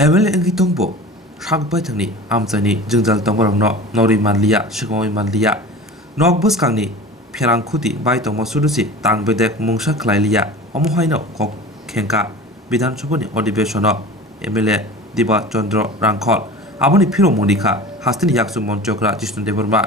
MLA Wngtwtwi Hrangkhawl thangni Amchaini Jungjal tongborokno Nori manliya Sikongoi manliya Nok bwskangni Pherang khuti bai tongmo sudusi tangbedek Mungsa Khwlaimanya Amchaini kok khengka Bidhan Sabhani Adhibesono MLA Diba Chandra Hrangkhawl aboni phiro monikha hastini yaksu monchokra Jishnu Deborma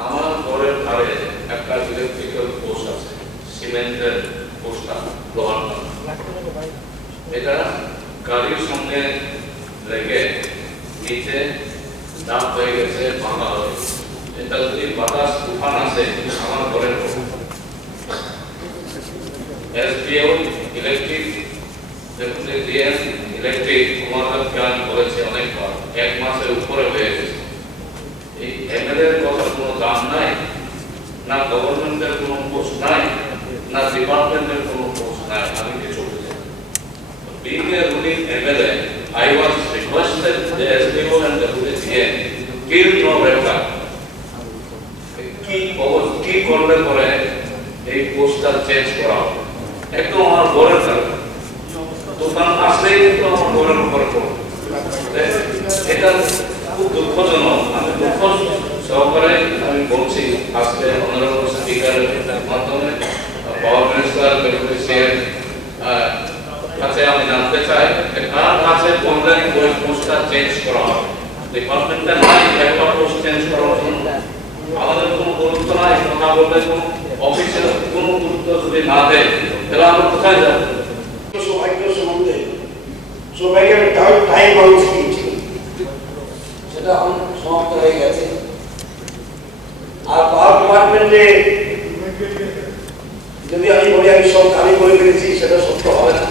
আমার ঘরের ধারে একটা electrical post আছে সিমেন্টের পোস্টটা লোহার এটা গাড়ির সঙ্গে লেগে নিচে দাম হয়ে গেছে ভাঙা হয়ে এটা যদি বাতাস তুফান আসে আমার ঘরের এসবিও ইলেকট্রিক ডেপুটি ডিএম ইলেকট্রিক আমাদের প্ল্যান করেছে অনেকবার এক মাসের উপরে হয়ে গেছে এই এমএলএর কথা কোনো দাম নাই না গভর্নমেন্টের কোনো পোস্ট নাই না ডিপার্টমেন্টের কোনো পোস্ট নাই আমি কিছু বুঝি being a ruling MLA I was requested the SBO and the DM give no record কি করলে পরে এই পোস্টটা চেঞ্জ করা হবে একদম আমার ঘরের কাছে তুফান আসলেই কিন্তু আমার ঘরের উপরে পড়বে এটা খুব দুঃখজনক আমি দুঃখ সহকারে আমি বলছি আজকে অনারেবল স্পিকারের মাধ্যমে পাওয়ার মিনিস্টার বেনিফিশিয়ারি কাছে আমি জানতে চাই কার কাছে কমপ্লেন করে পোস্টটা চেঞ্জ করা হবে ডিপার্টমেন্টে নাই একটা পোস্ট চেঞ্জ করার জন্য আমাদের কোনো গুরুত্ব নাই কথা বললে কোনো অফিসের কোনো গুরুত্ব যদি না দেয় তাহলে আমরা কোথায় যাবো সৌভাগ্য সম্বন্ধে সৌভাগ্যের টাইম বাউন্স কি সেটা সমাপ্ত হয়ে গেছে আর পাওয়ার ডিপার্টমেন্টে যদি আমি বলি আমি বলে ফেলেছি সেটা সত্য হবে না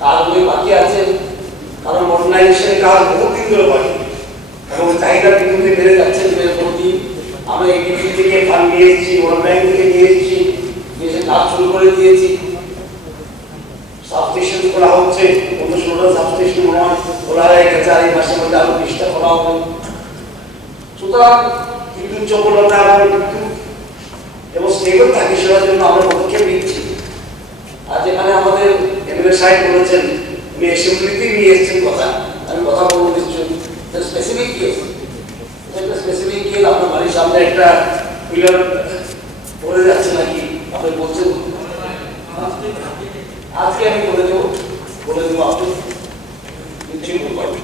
কাজগুলি বাকি আছে কারণ মডার্নাইজেশনের কাজ বহুত দিন ধরে বাকি এবং চাহিদা বিদ্যুতে বেড়ে যাচ্ছে দিনের পর দিন আমরা এডিসি থেকে ফান্ড নিয়ে এসেছি ওয়ার্ল্ড ব্যাংক থেকে নিয়ে এসেছি দেশে কাজ শুরু করে দিয়েছি সাবস্টেশন করা হচ্ছে 15-16টা সাবস্টেশন খোলা হয়ে গেছে আর এই মাসের মধ্যে আরো 20টা খোলা হবে সুতরাং বিদ্যুৎ চপলতা এবং স্টেবল থাকে সেটার জন্য আমরা পদক্ষেপ নিচ্ছি আর যেখানে আমাদের এমএলএ সাহেব বলেছেন উনি অ্যাসেম্বলিতে নিয়ে এসেছেন কথা আমি কথা বলবো কিছু স্পেসিফিক কেস একটা স্পেসিফিক কেস আপনার বাড়ির সামনে একটা পিলার পড়ে যাচ্ছে নাকি আপনি বলছেন আজকে আমি বলে দেবো আপনি নিশ্চিন্ত পারবেন